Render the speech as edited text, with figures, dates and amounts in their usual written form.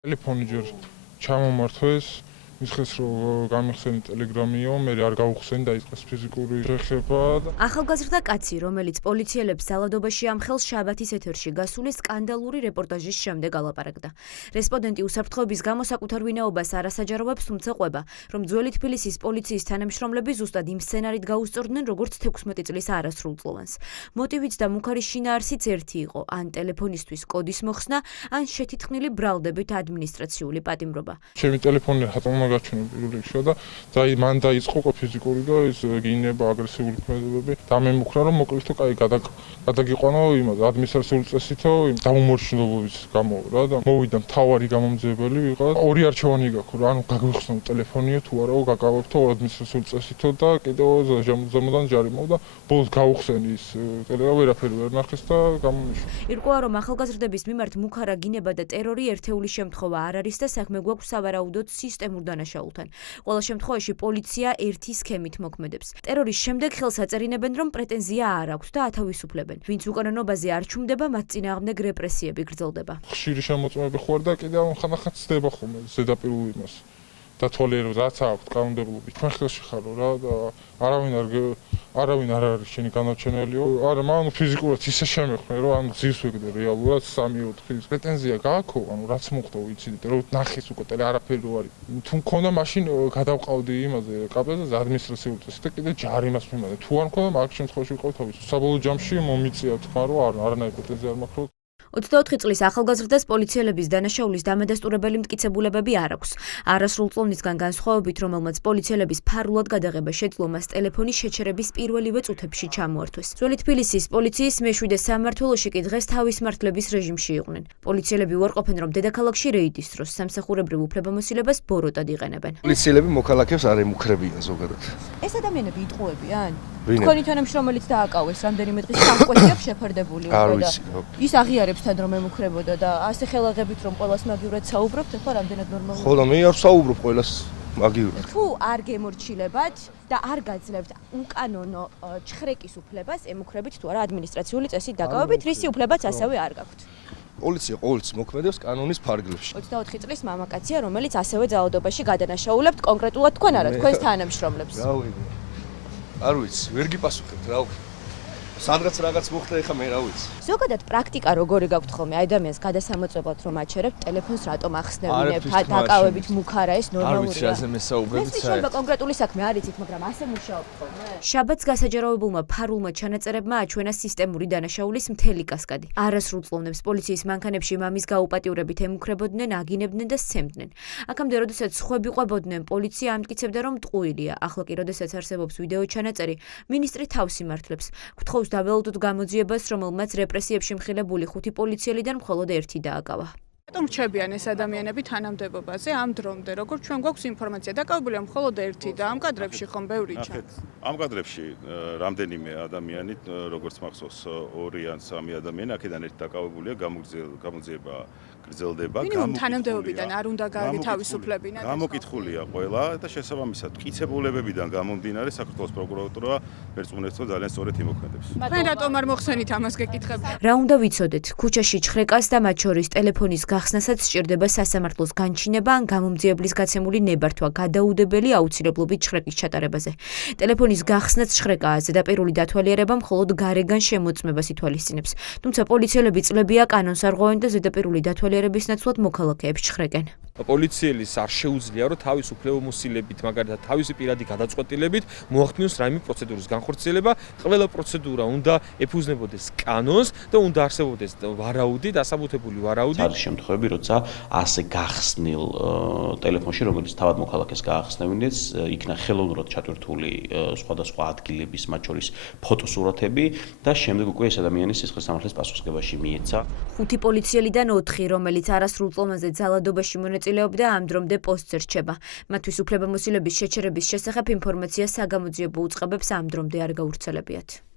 ტელეფონი ჯერ ჩამომართვეს, მისხეს რომ გამიხსენე ტელეგრამიო, მე არ გავხსენ და იწყეს ფიზიკური შეხება. ახალგაზრდა კაცი, რომელიც პოლიციელებს ძალადობაში ამხელს შაბათის ეთერში გასული სკანდალური რეპორტაჟის შემდეგ ალაპარაკდა. რესპონდენტი უსაფრთხოების გამო საკუთარ ვინაობას არასაჯაროვებს, თუმცა ყვება, რომ ძველი თბილისის პოლიციის თანამშრომლები ზუსტად იმ სცენარით გაუსწორდნენ, როგორც 16 წლის არასრულწლოვანს. მოტივიც და მუქარი შინაარსიც ერთი იყო, ან ტელეფონისთვის კოდის მოხსნა, ან შეთითხნილი ბრალდებით ადმინისტრაციული პატიმრობა. ჩემი ტელეფონი რატომ გაჩვენა პირველ რიგში და მან დაიწყო ფიზიკური და ის გინება აგრესიული ქმედებები და მე მუქრა რომ მოკლედ კაი გადაგიყვანო იმაზე ადმინისტრაციული წესითო დაუმორჩილებლობის გამო რა და მოვიდა მთავარი გამომძიებელი ვიყავ ორი არჩევანი გაქვს რა ანუ გაგვიხსნო ტელეფონიო თუ არა გაგავებთო ადმინისტრაციული წესითო და კიდევ ზემოდან ჯარიმო და ბოლოს გავხსენი ის ტელეფონი ვერაფერი ვერ ნახეს და გამონიშნა. ირკვევა რომ ახალგაზრდების მიმართ მუქარა გინება და ტერორი ერთეული შემთხვევა არ არის და საქმე გვაქვს სავარაუდოდ სისტემურ დანაშაულთან. ყველა შემთხვევაში პოლიცია ერთი სქემით მოქმედებს. ტერორის შემდეგ ხელს აწერინებენ, რომ პრეტენზია არ აქვთ და ათავისუფლებენ. ვინც უკანონობაზე არ ჩუმდება, მათ წინააღმდეგ რეპრესიები გრძელდება. ხშირი შემოწმები ხوار და კიდევ ხანახან ცდება ხოლმე ზედაპირულ იმას. დათვალიერებას რაც აქვს კანონმდებლობით. ჩვენ ხელში ხარო რა და არავინ არ არის შენი განაჩენელიო. არა, მან ფიზიკურად ისე შემეხმე, რომ ანუ ძირს ვიგდე რეალურად 3-4 პრეტენზია გააქო, ანუ რაც მოხდა ვიცით, რომ ნახეს უკვე ტელე არაფერი რო არის. თუ მქონდა მაშინ გადავყავდი იმაზე, კაპიტანზე ადმინისტრაციულ წესით და კიდე ჯარიმას მიმართა. თუ არ მქონდა, მაგ შემთხვევაში ვიყავ თავის. საბოლოო ჯამში მომიწია თქვა, რომ არანაირი პრეტენზია არ მაქვს. 24 წლის ახალგაზრდას პოლიციელების დანაშაულის დამადასტურებელი მტკიცებულებები არ აქვს. არასრულწლოვნისგან განსხვავებით, რომელმაც პოლიციელების ფარულად გადაღება შეძლო, მას ტელეფონი შეჩერების პირველივე წუთებში ჩამოართვეს. ძველი თბილისის პოლიციის მეშვიდე სამმართველოში კი დღეს თავის მართლების რეჟიმში იყვნენ. პოლიციელები უარყოფენ, რომ დედაქალაქში რეიდის დროს სამსახურებრივ უფლებამოსილებას ბოროტად იყენებენ. პოლიციელები მოქალაქეებს არ ემუქრებიან ზოგადად. ეს ადამიანები იტყუებიან? თქვენი თანამშრომელიც დააკავეს რამდენიმე დღის სამკვეთლებს შეფარდებული უკვე და ის აღიარებს თან რომ ემუქრებოდა და ასე ხელაღებით რომ ყოველას მაგივრად საუბრობთ, ახლა რამდენად ნორმალურია? ხო და მე არ საუბრობ ყოველას მაგივრად. თუ არ გემორჩილებათ და არ გაძლევთ უკანონო ჩხრეკის უფლებას, ემუქრებით თუ არა ადმინისტრაციული წესით დაკავებით, რისი უფლებაც ასევე არ გაქვთ. პოლიცია ყოველთვის მოქმედებს კანონის ფარგლებში. 24 წლის მამაკაცია, რომელიც ასევე ძალადობაში გადანაშაულებთ კონკრეტულად თქვენ არა, თქვენს თანამშრომლებს. არ ვიცი, ვერ გიპასუხებთ რა. სადღაც რაღაც მოხდა ეხა მე რა ვიცი. ზოგადად პრაქტიკა როგორი გაქვთ ხოლმე ადამიანს გადასამოწმებლად რომ აჩერებთ ტელეფონს რატომ ახსნევინებთ, დაკავებით მუქარა ეს ნორმალურია. არ ვიცი რაზე მესაუბრებით საერთოდ. ეს კონკრეტული საქმე არ იცით, მაგრამ ასე მუშაობთ ხოლმე. შაბათს გასაჯაროებულმა ფარულმა ჩანაწერებმა აჩვენა სისტემური დანაშაულის მთელი კასკადი. არასრულწლოვნებს პოლიციის მანქანებში მამის გაუპატიურებით ემუქრებოდნენ, აგინებდნენ და სცემდნენ. აქამდე, როდესაც ხვები ყვებოდნენ, პოლიცია ამტკიცებდა, რომ ტყუილია. ახლა კი, როდესაც არსებობს ვიდეო ჩანაწერი, მინისტრი თავს იმართლებს. გთხოვს დაველოდოთ გამოძიებას, რომელმაც რეპრესიებში მხილებული 5 პოლიციელიდან მხოლოდ 1 დააკავა. რატომ რჩებიან ეს ადამიანები თანამდებობაზე ამ დრომდე, როგორც ჩვენ გვაქვს ინფორმაცია, დაკავებულია მხოლოდ 1 და ამ კადრებში ხომ ბევრი ჩანს. ამ კადრებში რამდენიმე ადამიანი, როგორც მახსოვს 2 ან 3 ადამიანი აქედან ერთი დაკავებულია, გამოძიება გრძელდება. მინიმუმ თანამდებობიდან არ უნდა გაათავისუფლებინათ. გამოკითხულია ყველა და შესაბამისად მტკიცებულებებიდან გამომდინარე საქართველოს პროკურატურა ვერწმუნეთს ძალიან სწორედ იმოქმედებს. თქვენ რატომ არ მოხსენით ამას გეკითხები? რა უნდა ვიცოდეთ? ქუჩაში ჩხრეკას და მათ შორის ტელეფონის გახსნასაც სჭირდება სასამართლოს განჩინება ან გამომძიებლის გაცემული ნებართვა გადაუდებელი აუცილებლობით ჩხრეკის ჩატარებაზე. ტელეფონის გახსნაც ჩხრეკაა, ზედაპირული დათვალიერება მხოლოდ გარეგან შემოწმებას ითვალისწინებს. თუმცა პოლიციელები წლებია კანონს არ ღვევენ და ზედაპირული დათვალიერების ნაცვლად მოქალაქეებს ჩხრეკენ. პოლიციელის არ შეუძლია რომ თავის უფლებამოსილებით, მაგალითად თავისი პირადი გადაწყვეტილებით მოახდინოს რაიმე პროცედურის განხორციელება, ყველა პროცედურა უნდა ეფუძნებოდეს კანონს და უნდა არსებობდეს ვარაუდი, დასაბუთებული ვარაუდი. არის შემთხვევები, როცა ასე გახსნილ ტელეფონში, რომელიც თავად მოქალაქეს გაახსნევინეს, იქნა ხელოვნურად ჩატვირთული სხვადასხვა ადგილების, მათ შორის ფოტოსურათები და შემდეგ უკვე ეს ადამიანი სისხლის სამართლის პასუხისმგებაში მიეცა. 5 პოლიციელიდან 4, რომელიც არასრულწლოვანზე ძალადობაში მონაწილეობდა, ამ დრომდე პოსტზე რჩება. მათთვის უფლებამოსილების შეჩერების შესახებ ინფორმაცია საგამოძიებო უწყებებს ამ დრომდე არ გავრცელებიათ.